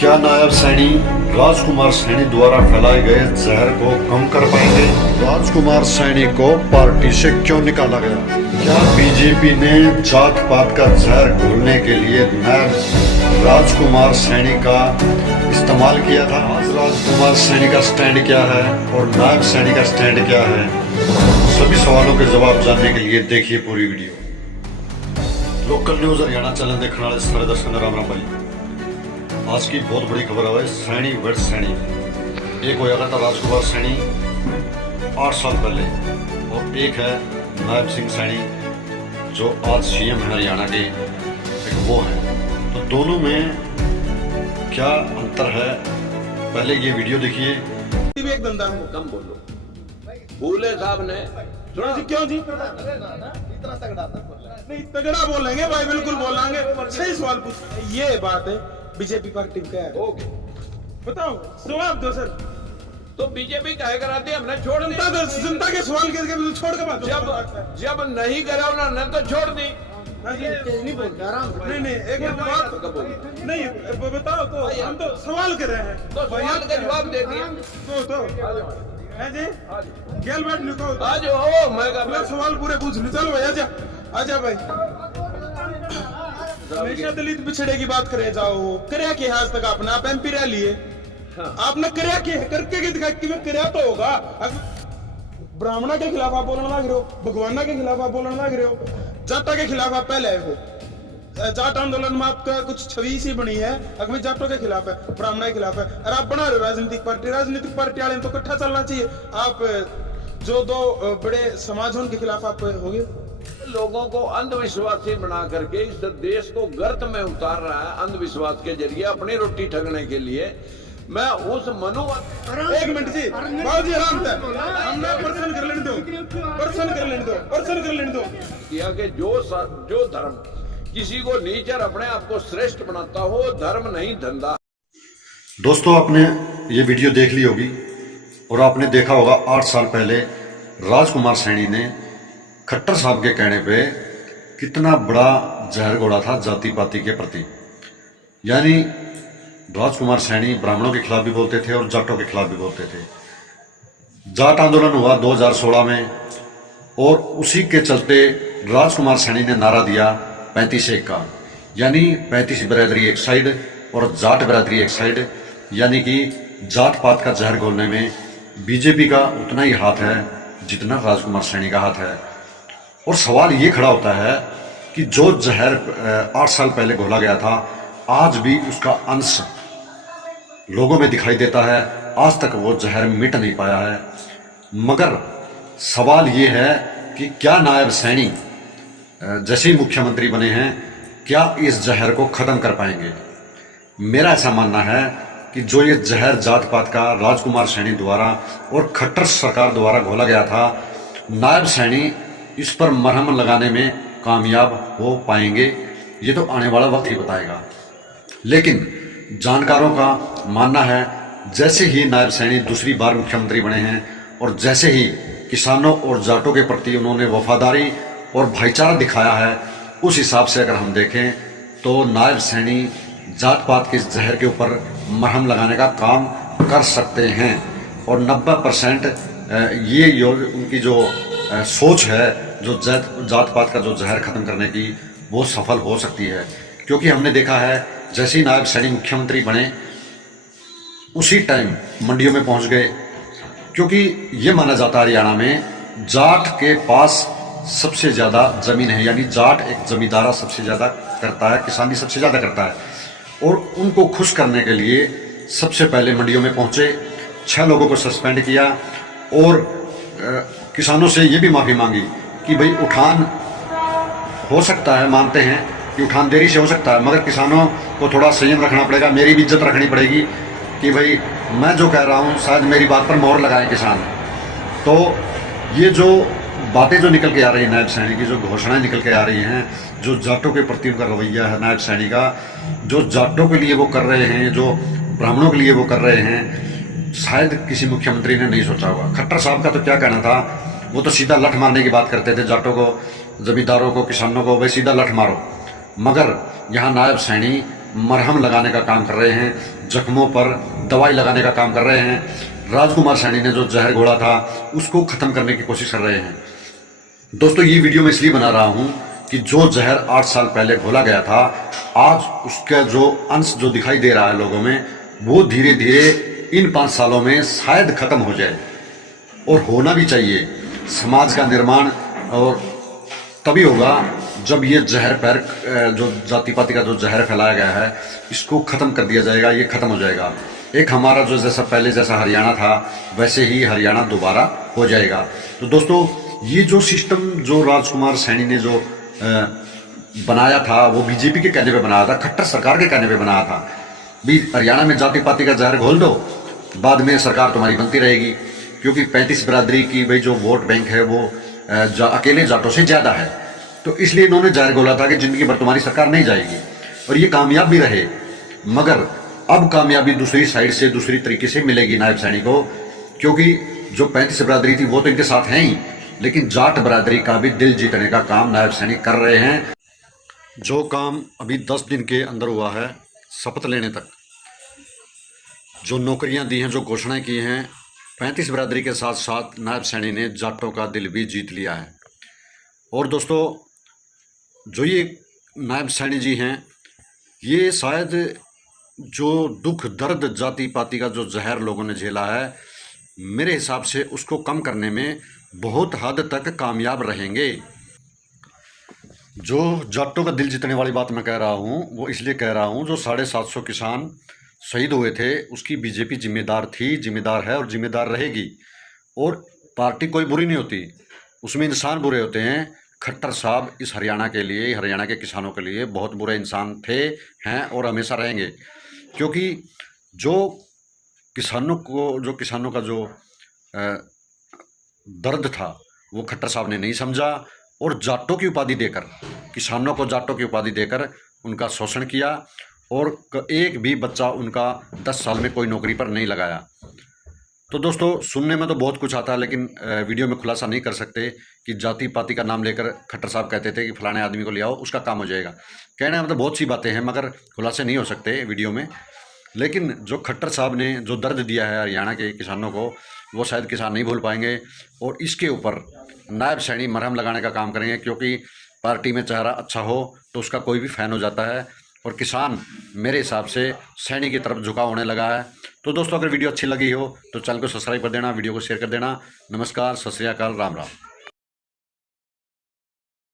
क्या नायब सैनी राजकुमार सैनी द्वारा फैलाए गए जहर को कम कर पाएंगे? राजकुमार सैनी को पार्टी से क्यों निकाला गया? क्या बीजेपी ने जात पात का जहर घोलने के लिए नायब राजकुमार सैनी का इस्तेमाल किया था? आज राजकुमार सैनी का स्टैंड क्या है और नायब सैनी का स्टैंड क्या है? सभी सवालों के जवाब जानने के लिए देखिए पूरी video. Local news Haryana channel देखने वाले सारे दर्शकों को राम राम भाई। आज की बहुत बड़ी खबर है सैनी वर्सेस सैनी। एक होया था राजकुमार सैनी 8 साल पहले और एक है नायब सिंह सैनी जो आज सीएम है हरियाणा के, एक वो है। तो दोनों में क्या अंतर है, पहले ये वीडियो देखिए। एक धंधा है, कम बोलो। भूले साहब ने सुनो जी, क्यों जी इतना तगड़ा नहीं तगड़ा बोलेंगे भाई, बिल्कुल बोलेंगे। सही सवाल पूछ, ये बात है बीजेपी पार्टी का है। ओके, बताओ, जवाब दो सर। तो बीजेपी कहे कराती हमने छोड़ दी। जनता के सवाल करके छोड़ के बात जब नहीं करा उन्होंने तो छोड़ दी। नहीं बोलते आराम से। नहीं एक मिनट बात नहीं बताओ तो हम तो सवाल कर रहे हैं, तो सवाल का जवाब दे दिया। तो है जी गेल बैठ लिखो आज हो मैं सवाल पूरे पूछ लूं। चलो भाई आजा आजा भाई। हमेशा दलित पिछड़े की बात करे जाओ, करया के आज तक आपने आप एमपी रह लिए। आपने करया के करके दिखा कि मैं करया तो होगा। ब्राह्मणा के खिलाफ आप बोलने लग रहे हो, भगवाना के खिलाफ आप बोलने लग रहे हो, जाटा के खिलाफ आप पहले हो। जाट आंदोलन में आपका कुछ छवि सी बनी है, अगर जाटों के खिलाफ है, ब्राह्मणों के खिलाफ है, और आप बना रहे हो राजनीतिक पार्टी वाले तो इकट्ठा चलना चाहिए। आप जो दो बड़े समाज हैं उनके खिलाफ आप हो गए। लोगों को अंधविश्वासी बना करके इस देश को गर्त में उतार रहा है अंधविश्वास के जरिए अपनी रोटी ठगने के लिए। मैं उस मनुवाद एक मिनट जी बाबू जी आराम से, हमने पर्सन कर लेने दो किया कि जो धर्म किसी को नीचे और अपने आप को श्रेष्ठ बनाता हो, धर्म नहीं धंधा। दोस्तों, आपने ये वीडियो देख ली होगी और आपने देखा होगा 8 साल पहले राजकुमार सैनी ने खट्टर साहब के कहने पे कितना बड़ा जहर घोड़ा था जाति पाति के प्रति। यानी राजकुमार सैनी ब्राह्मणों के खिलाफ भी बोलते थे और जाटों के खिलाफ भी बोलते थे। जाट आंदोलन हुआ 2016 में और उसी के चलते राजकुमार सैनी ने नारा दिया 35-1 का, यानी 35 बिरादरी एक साइड और जाट बिरादरी एक साइड। यानी कि जात पात का जहर घोलने में बीजेपी का उतना ही हाथ है जितना राजकुमार सैनी का हाथ है। और सवाल ये खड़ा होता है कि जो जहर 8 साल पहले घोला गया था, आज भी उसका अंश लोगों में दिखाई देता है। आज तक वो जहर मिट नहीं पाया है। मगर सवाल ये है कि क्या नायब सैनी जैसे ही मुख्यमंत्री बने हैं, क्या इस जहर को खत्म कर पाएंगे? मेरा ऐसा मानना है कि जो ये जहर जात पात का राजकुमार सैनी द्वारा और खट्टर सरकार द्वारा घोला गया था, नायब सैनी इस पर मरहम लगाने में कामयाब हो पाएंगे, ये तो आने वाला वक्त ही बताएगा। लेकिन जानकारों का मानना है जैसे ही नायब सैनी दूसरी बार मुख्यमंत्री बने हैं और जैसे ही किसानों और जाटों के प्रति उन्होंने वफादारी और भाईचारा दिखाया है, उस हिसाब से अगर हम देखें तो नायब सैनी जात पात के जहर के ऊपर मरहम लगाने का काम कर सकते हैं। और 90% ये उनकी जो सोच है, जो जात पात का जो जहर खत्म करने की, वो सफल हो सकती है। क्योंकि हमने देखा है जैसे ही नायब सैनी मुख्यमंत्री बने उसी टाइम मंडियों में पहुंच गए। क्योंकि ये माना जाता है हरियाणा में जाट के पास सबसे ज़्यादा ज़मीन है, यानी जाट एक जमींदारा सबसे ज़्यादा करता है, किसानी सबसे ज़्यादा करता है। और उनको खुश करने के लिए सबसे पहले मंडियों में पहुंचे, 6 लोगों को सस्पेंड किया और किसानों से ये भी माफ़ी मांगी कि भाई उठान हो सकता है, मानते हैं कि उठान देरी से हो सकता है, मगर किसानों को थोड़ा संयम रखना पड़ेगा, मेरी भी इज्जत रखनी पड़ेगी कि भाई मैं जो कह रहा हूँ शायद मेरी बात पर मोहर लगाएं किसान। तो ये जो बातें जो निकल के आ रही है नायब सैनी की, जो घोषणाएं निकल के आ रही हैं, जो जाटों के प्रति उनका रवैया है नायब सैनी का, जो जाटों के लिए वो कर रहे हैं, जो ब्राह्मणों के लिए वो कर रहे हैं, शायद किसी मुख्यमंत्री ने नहीं सोचा होगा। खट्टर साहब का तो क्या कहना था, वो तो सीधा लठ मारने की बात करते थे, जाटों को, जमींदारों को, किसानों को, भाई सीधा लठ मारो। मगर यहाँ नायब सैनी मरहम लगाने का काम कर रहे हैं, जख्मों पर दवाई लगाने का काम कर रहे हैं। राजकुमार सैनी ने जो जहर घोला था उसको ख़त्म करने की कोशिश कर रहे हैं। दोस्तों ये वीडियो मैं इसलिए बना रहा हूँ कि जो जहर 8 साल पहले घोला गया था, आज उसका जो अंश जो दिखाई दे रहा है लोगों में, वो धीरे धीरे इन 5 सालों में शायद ख़त्म हो जाए। और होना भी चाहिए। समाज का निर्माण और तभी होगा जब ये जहर पैर जो जाति पाति का जो जहर फैलाया गया है इसको ख़त्म कर दिया जाएगा, ये ख़त्म हो जाएगा। एक हमारा जो जैसा पहले जैसा हरियाणा था वैसे ही हरियाणा दोबारा हो जाएगा। तो दोस्तों ये जो सिस्टम जो राजकुमार सैनी ने जो बनाया था वो बीजेपी के कहने पे बनाया था, खट्टर सरकार के कहने पे बनाया था। भी हरियाणा में जाति पाति का जहर घोल दो, बाद में सरकार तुम्हारी बनती रहेगी, क्योंकि 35 बिरादरी की भाई जो वोट बैंक है वो अकेले जाटों से ज़्यादा है। तो इसलिए इन्होंने जहर घोला था कि जिंदगी भर तुम्हारी सरकार नहीं जाएगी, और ये कामयाब भी रहे। मगर अब कामयाबी दूसरी साइड से दूसरी तरीके से मिलेगी नायब सैनी को, क्योंकि जो 35 बिरादरी थी वो तो इनके साथ हैं ही, लेकिन जाट बिरादरी का भी दिल जीतने का काम नायब सैनी कर रहे हैं। जो काम अभी 10 दिन के अंदर हुआ है, शपथ लेने तक जो नौकरियां दी हैं, जो घोषणाएं की हैं, 35 बिरादरी के साथ साथ नायब सैनी ने जाटों का दिल भी जीत लिया है। और दोस्तों जो ये नायब सैनी जी हैं, ये शायद जो दुख दर्द जाति पाति का जो जहर लोगों ने झेला है, मेरे हिसाब से उसको कम करने में बहुत हद तक कामयाब रहेंगे। जो जाटों का दिल जीतने वाली बात मैं कह रहा हूँ वो इसलिए कह रहा हूँ, जो 750 किसान शहीद हुए थे उसकी बीजेपी जिम्मेदार थी, जिम्मेदार है और जिम्मेदार रहेगी। और पार्टी कोई बुरी नहीं होती, उसमें इंसान बुरे होते हैं। खट्टर साहब इस हरियाणा के लिए, हरियाणा के किसानों के लिए बहुत बुरे इंसान थे, हैं और हमेशा रहेंगे। क्योंकि जो किसानों का जो दर्द था वो खट्टर साहब ने नहीं समझा, और जाटों की उपाधि देकर, किसानों को जाटों की उपाधि देकर उनका शोषण किया, और एक भी बच्चा उनका 10 साल में कोई नौकरी पर नहीं लगाया। तो दोस्तों सुनने में तो बहुत कुछ आता है, लेकिन वीडियो में खुलासा नहीं कर सकते कि जाति पाति का नाम लेकर खट्टर साहब कहते थे कि फलाने आदमी को ले आओ उसका काम हो जाएगा। कहने मतलब बहुत सी बातें हैं, मगर खुलासे नहीं हो सकते वीडियो में। लेकिन जो खट्टर साहब ने जो दर्द दिया है हरियाणा के किसानों को, वो शायद किसान नहीं भूल पाएंगे, और इसके ऊपर नायब सैनी मरहम लगाने का काम करेंगे। क्योंकि पार्टी में चेहरा अच्छा हो तो उसका कोई भी फ़ैन हो जाता है, और किसान मेरे हिसाब से सैनी की तरफ झुकाव होने लगा है। तो दोस्तों अगर वीडियो अच्छी लगी हो तो चैनल को सब्सक्राइब कर देना, वीडियो को शेयर कर देना। नमस्कार, सत श्री अकाल, राम राम।